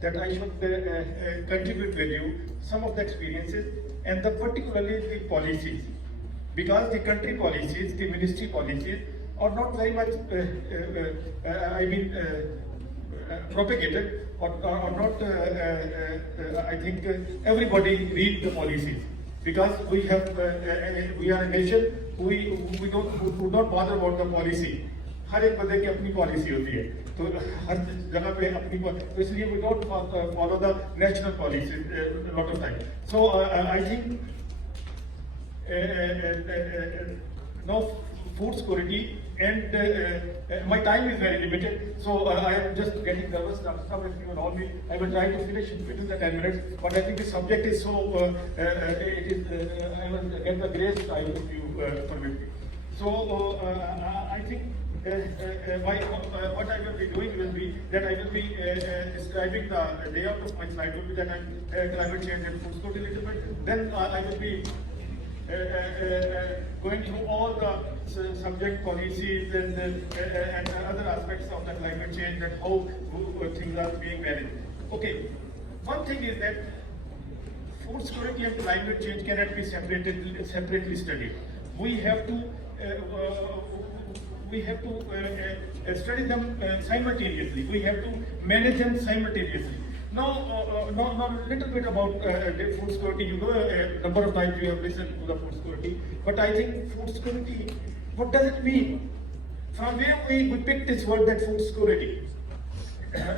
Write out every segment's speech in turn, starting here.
that I should contribute with you some of the experiences and particularly the policies, because the country policies, the ministry policies are not very much, propagated or not. I think everybody read the policies, because we are a nation who don't bother about the policy. हर एक बंदे की अपनी पॉलिसी होती है, तो हर जगह पे अपनी, तो इसलिए we don't follow the national policy lot of time. So I think no food security, and my time is very limited, so I am just getting nervous. After if you allow me, I will try to finish within the 10 minutes, but I think the subject is so it is I will get the grace time if you permit me. So I think what I will be doing will be that I will be describing the layout of my slide will be that I'm climate change and food security a little bit. Then I will be going through all the subject policies and other aspects of the climate change and how things are being managed. Okay, one thing is that food security and climate change cannot be separately studied. We have to study them simultaneously. We have to manage them simultaneously. Now, a little bit about food security. You know, a number of times you have listened to the food security, but I think food security, what does it mean? From where we picked this word, that food security,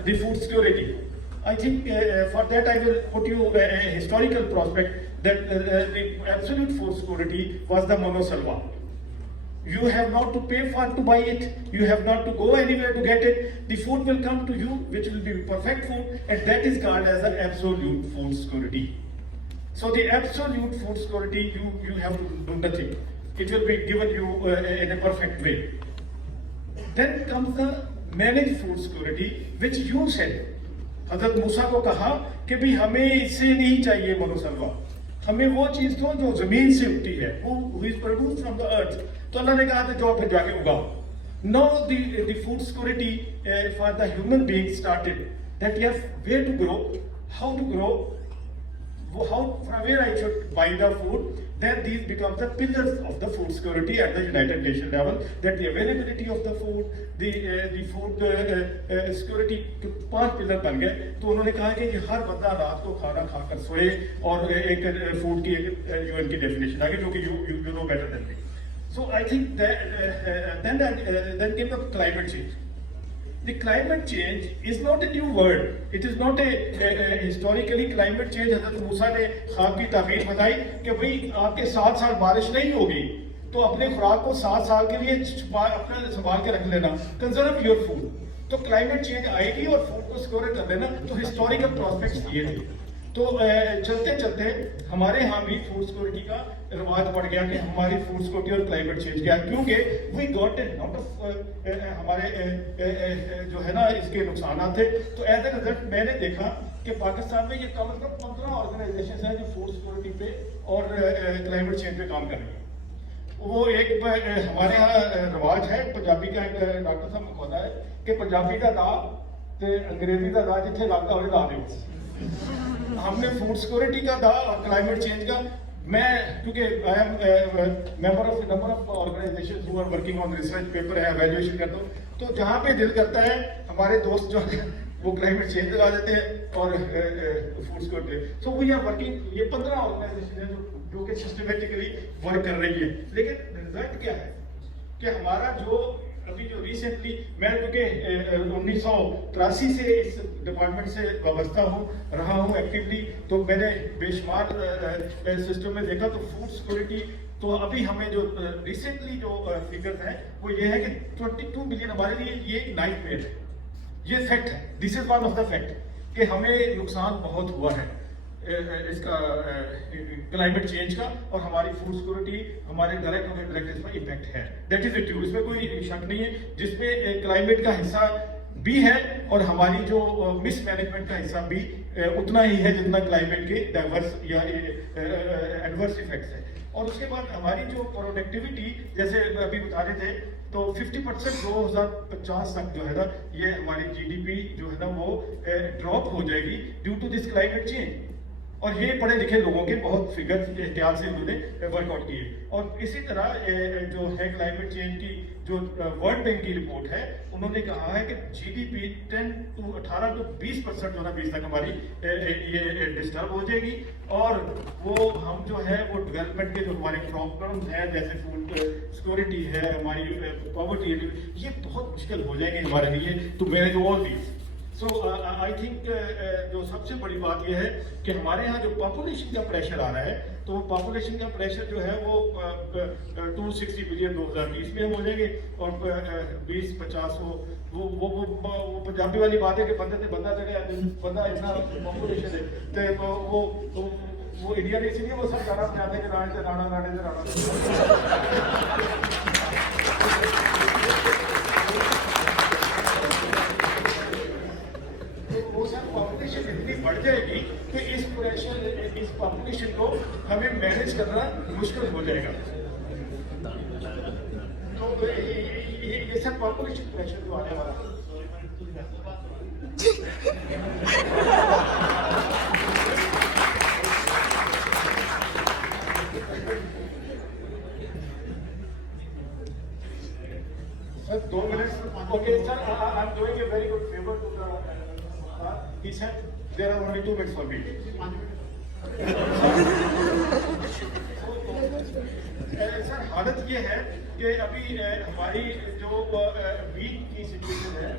the food security. I think for that I will put you a historical prospect that the absolute food security was the monosalva. You have not to pay for to buy it. You have not to go anywhere to get it. The food will come to you, which will be perfect food, and that is called as the absolute food security. So the absolute food security, you have to do nothing. It will be given you in a perfect way. Then comes the managed food security, which you said. हज़रत मूसा को कहा कि भी हमें इससे नहीं चाहिए मोनोसल्वा, हमें वो चीज दो जो जमीन से उगती है, who is produced from the earth. तो अल्लाह ने कहा था जो फिर जाके उगाओ. Now the food security for the human beings started, that yes, where to grow, how to grow, from where I should buy the food. Then these become the pillars of the food security at the United Nations level, that the availability of the food, the food security के 5 पिलर बन गए. तो उन्होंने कहा कि हर बंदा रात को खाना खाकर सोए, और एक फूड की UN की डेफिनेशन आ गई, जो कि you know better than me. So I think that then came the climate change. The climate change is not a new word. It is not a historically climate change. हज़रत मूसा ने ख्वाब की ताबीर बताई कि भाई आपके 7 साल बारिश नहीं होगी, तो अपने खुराक को 7 साल के लिए अपना संभाल के रख लेना. Conserve your food. तो क्लाइमेट चेंज आएगी और फूड को सिक्योर कर लेना. तो हिस्टोरिकल प्रोस्पेक्ट्स ये थे. तो चलते चलते हमारे यहाँ भी फूड सिक्योरिटी का रिवाज बढ़ गया कि हमारी फूड सिक्योरिटी और क्लाइमेट चेंज क्या, क्योंकि we got a lot of हमारे जो है ना इसके नुकसान थे. तो एज ए रिजल्ट मैंने देखा कि पाकिस्तान में ये कम से कम 15 ऑर्गेनाइजेशन हैं जो फूड सिक्योरिटी पे और क्लाइमेट चेंज पे काम कर रही हैं. वो एक हमारे यहाँ रिवाज है, पंजाबी का एक डॉक्टर साहब को पता है कि पंजाबी का दा ते अंग्रेजी का दा जिथे लागा होवे ला दे. हमने फूड सिक्योरिटी का दा और क्लाइमेट चेंज का, मैं क्योंकि I am member of number of organisations who are working on research paper है, एवेल्युएशन करता हूँ. तो जहाँ पे दिल करता है हमारे दोस्त जो है वो क्लाइमेट चेंज लगा देते हैं और food security. So we are working. ये 15 ऑर्गेनाइजेशन है जो कि सिस्टमेटिकली वर्क कर रही है. लेकिन रिजल्ट क्या है कि हमारा जो अभी जो रिसेंटली, मैं क्योंकि 1983 से इस डिपार्टमेंट से वाबस्ता रहा हूँ एक्टिवली, तो मैंने बेशुमार सिस्टम में देखा. तो फूड सिक्योरिटी, तो अभी हमें जो रिसेंटली जो फिगर्स हैं वो ये है कि 22 बिलियन हमारे लिए ये नाइटमेयर है. ये फैक्ट है. This is one of the fact कि हमें नुकसान बहुत हुआ है इसका क्लाइमेट चेंज का, और हमारी फूड सिक्योरिटी हमारे डायरेक्ट और इनडायरेक्ट इसमें इम्पैक्ट है. That is it. इसमें कोई शक नहीं है, जिसमें क्लाइमेट का हिस्सा भी है और हमारी जो मिसमैनेजमेंट का हिस्सा भी उतना ही है जितना क्लाइमेट के डाइवर्स या एडवर्स इफेक्ट्स है. और उसके बाद हमारी जो प्रोडक्टिविटी, जैसे अभी बता रहे थे, तो 50% 2050 तक जो है ना, ये हमारी जीडीपी जो है ना वो ड्रॉप हो जाएगी due to this climate change. और ये पढ़े लिखे लोगों के बहुत फिगर एहतियात से उन्होंने वर्कआउट किए। और इसी तरह जो है क्लाइमेट चेंज की जो वर्ल्ड बैंक की रिपोर्ट है, उन्होंने कहा है कि जीडीपी 18 to 20% जो ना 20 तक हमारी ये डिस्टर्ब हो जाएगी। और वो हम जो है वो डेवलपमेंट के जो हमारे प्रॉब्लम्स हैं, जैसे फूड सिक्योरिटी है, हमारी पॉवर्टी है, ये बहुत मुश्किल हो जाएंगे हमारे लिए to manage all these. So I think जो सबसे बड़ी बात यह है कि हमारे यहाँ जो पॉपुलेशन का प्रेशर आ रहा है, तो पॉपुलेशन का प्रेशर जो है वो 260 बिलियन 2020 में हो जाएंगे, और 2050 वो पंजाबी वाली बात है कि बंदे से बंदा चढ़े, बंदा इतना पॉपुलेशन है, तो वो इंडिया ने इसीलिए वो सब गाना बनाते हैं कि राणे से राणा, राणे से राणा। पॉपुलेशन इतनी बढ़ जाएगी कि इस पॉपुलेशन को हमें मैनेज करना मुश्किल हो जाएगा। तो ये सब पॉपुलेशन प्रेशर जो आने वाला है। Sir 2 minute. Okay sir, I am doing a very good favour to the he said there are only 2 minutes for me. Sir हालत ये है कि अभी हमारी जो वीक की सिचुएशन है,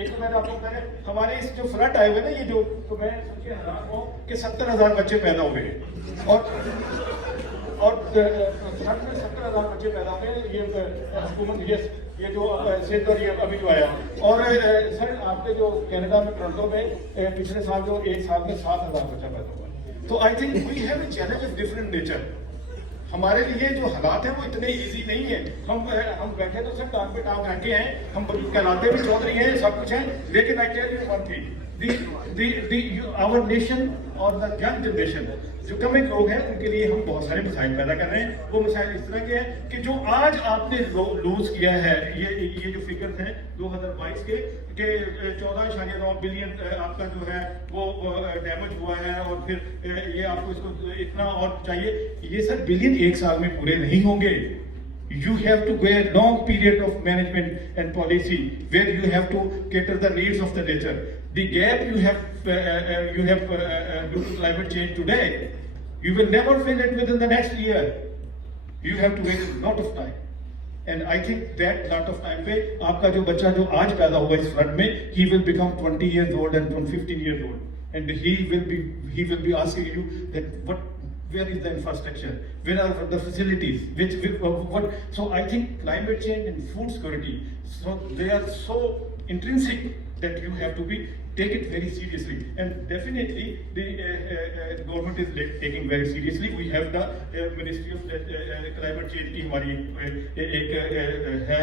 एक तो मैंने आपको बताया हमारे इस जो फ्लड आए हुए ना, ये जो, तो मैं सोच के हैरान हूँ कि 70,000 बच्चे पैदा हो गए, और फ्लड में 70,000 बच्चे पैदा हो गए। ये हुकूमत ये जो सिंध और ये अभी जो आया, और सर आपके जो कनाडा में टोरंटो में पिछले साल जो एक साल में 7,000 बच्चा पैदा हुआ। तो I think we have a challenge of different nature. हमारे लिए जो हालात है वो इतने इजी नहीं है। हम बैठे तो सब टांग पे टांग रखे हैं, हम कहलाते भी चौधरी हैं, सब कुछ है, लेकिन I tell you one thing, our nation और द यंग जनरेशन, जो कमिंग लोग हैं, उनके लिए हम बहुत सारे मसाइल पैदा कर रहे हैं। वो मसाइल इस तरह के हैं कि जो आज आपने लूज किया है, ये जो फिगर्स हैं 2022 के 14.9 बिलियन आपका जो है वो डैमेज हुआ है, और फिर ये आपको इसको इतना और चाहिए, ये सब बिलियन एक साल में पूरे नहीं होंगे। You have to go a long period of management and policy where you have to cater the needs of the nature. The gap you have due to climate change today, you will never fill it within the next year. You have to wait a lot of time. And I think that lot of time पे आपका जो बच्चा जो आज पैदा हुआ इस फ्लड में, he will become 20 years old and from 15 years old, and he will be asking you that where is the infrastructure, where are the facilities, what? So I think climate change and food security, so they are so intrinsic that you have to take it very seriously, and definitely the government is taking very seriously. We have the Ministry of Climate Change की हमारी एक है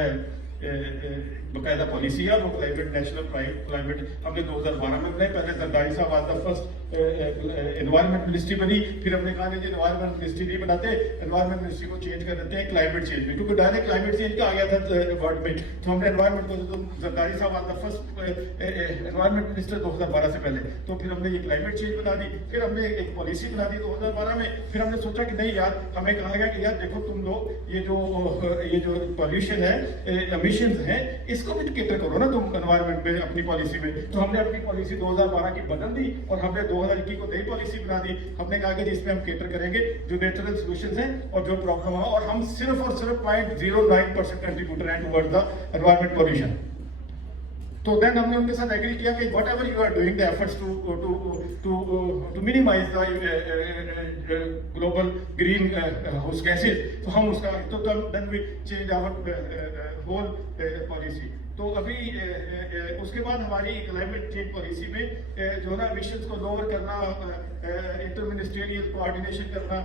बकायदा पॉलिसी है, वो climate national climate हमने 2012 में बनाई। पहले जरदारी साहब आज द फर्स्ट एनवायरमेंट मिनिस्ट्री बनी, फिर हमने कहा नहीं एनवायरमेंट मिनिस्ट्री नहीं बनाते, एनवायरमेंट मिनिस्ट्री को चेंज कर देते हैं क्लाइमेट चेंज में, क्योंकि डायरेक्ट क्लाइमेट चेंज का आ गया था वर्ड में, तो हमने एनवायरमेंट को, तो जरदारी साहब आज द फर्स्ट एनवायरमेंट मिनिस्टर 2012 से पहले, तो फिर हमने ये क्लाइमेट चेंज बना दी, फिर हमने एक पॉलिसी बना दी 2012 में। फिर हमने सोचा कि नहीं यार, हमें कहा गया कि यार देखो तुम लोग ये जो पॉल्यूशन है, एमिशंस हैं, इसको भी केटर करो ना तुम एनवायरमेंट में अपनी पॉलिसी में। तो हमने अपनी पॉलिसी 2012 की बदल दी और हमने 2021 को नई पॉलिसी बना दी। हमने कहा कि जिसमें हम केटर करेंगे जो नेचुरल सॉल्यूशंस हैं और जो प्रॉब्लम है, और हम सिर्फ और सिर्फ 0.09% कंट्रीब्यूटर हैं टुवर्ड्स द एनवायरमेंट पॉल्यूशन। तो देन हमने उनके साथ एग्री किया कि whatever you are doing the efforts to minimise the global green house gases, तो हम उसका then we change our whole policy. तो अभी उसके बाद हमारी क्लाइमेट चेंज पॉलिसी में जो ना एमिशंस को लोअर करना, इंटरमिनिस्ट्रियल कोऑर्डिनेशन करना,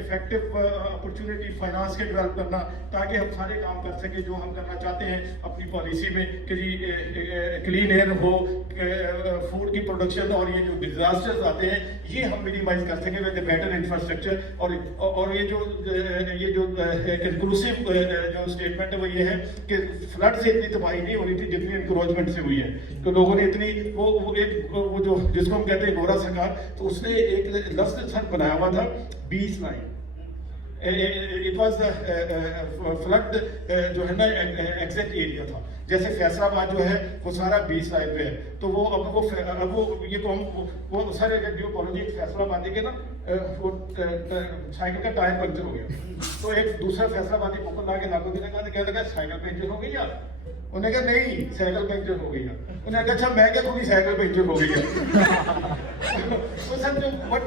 इफेक्टिव अपॉर्चुनिटी फाइनेंस के डेवलप करना, ताकि हम सारे काम कर सकें जो हम करना चाहते हैं अपनी पॉलिसी में, कि जी क्लीन एयर हो, फूड की प्रोडक्शन और ये जो डिजास्टर्स आते हैं ये हम मिनिमाइज कर सकें विद बेटर इंफ्रास्ट्रक्चर। और ये जो कंक्लूसिव जो स्टेटमेंट है वो ये है कि फ्लड से इतनी तबाही नहीं हो रही थी जितनी इंक्रोचमेंट से हुई है। तो लोगों ने इतनी वो जो जिसको हम कहते हैं गोरा सरकार, तो उसने एक लफ्ज सर बनाया हुआ था 20 लाइन। इट वॉज फ्लड जो है ना एग्जैक्ट एरिया था। जैसे फैसलाबाद जो है वो सारा 20 लाइन पे है, तो वो अब वो ये तो हम वो सारे जियोपॉलिटिक्स फैसलाबादी के ना वो साइकिल का टायर पंक्चर हो गया, तो एक दूसरा फैसलाबादी पकड़ ला के लागू देने का क्या लगा साइकिल पंक्चर हो गई यार। उन्हें कहा नहीं साइकिल पंक्चर हो गई है। उन्हें कहा अच्छा मैं क्या खुद ही साइकिल पंक्चर हो गई है। तो सर जो what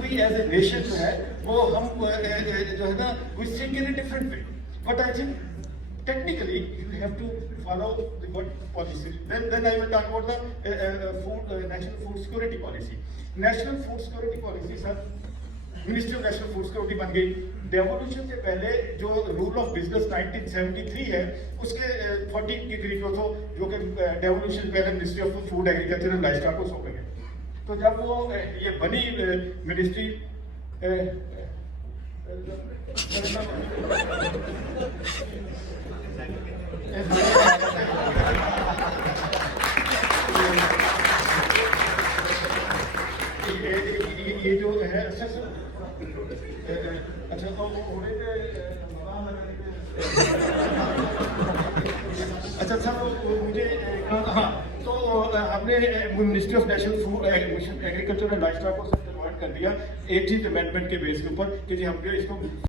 we as a nation जो है वो हम जो है ना we think in a different way, but I think technically you have to follow the what policy. Then I will talk about the national food security policy. National food security policy sir, ministry of national food security बन गई। डेवोल्यूशन से पहले जो rule of business 1973 है उसके 40 के करीब तो जो कि डेवोल्यूशन पहले ministry of food agriculture and livestock को सौंपे गए। तो जब वो ये बनी मिनिस्ट्री ये जो है अच्छा तो अच्छा सर मुझे हाँ तो हमने ministry of national food agriculture and livestock को कर दिया 18th अमेंडमेंट के बेस के ऊपर कि जी हम इसको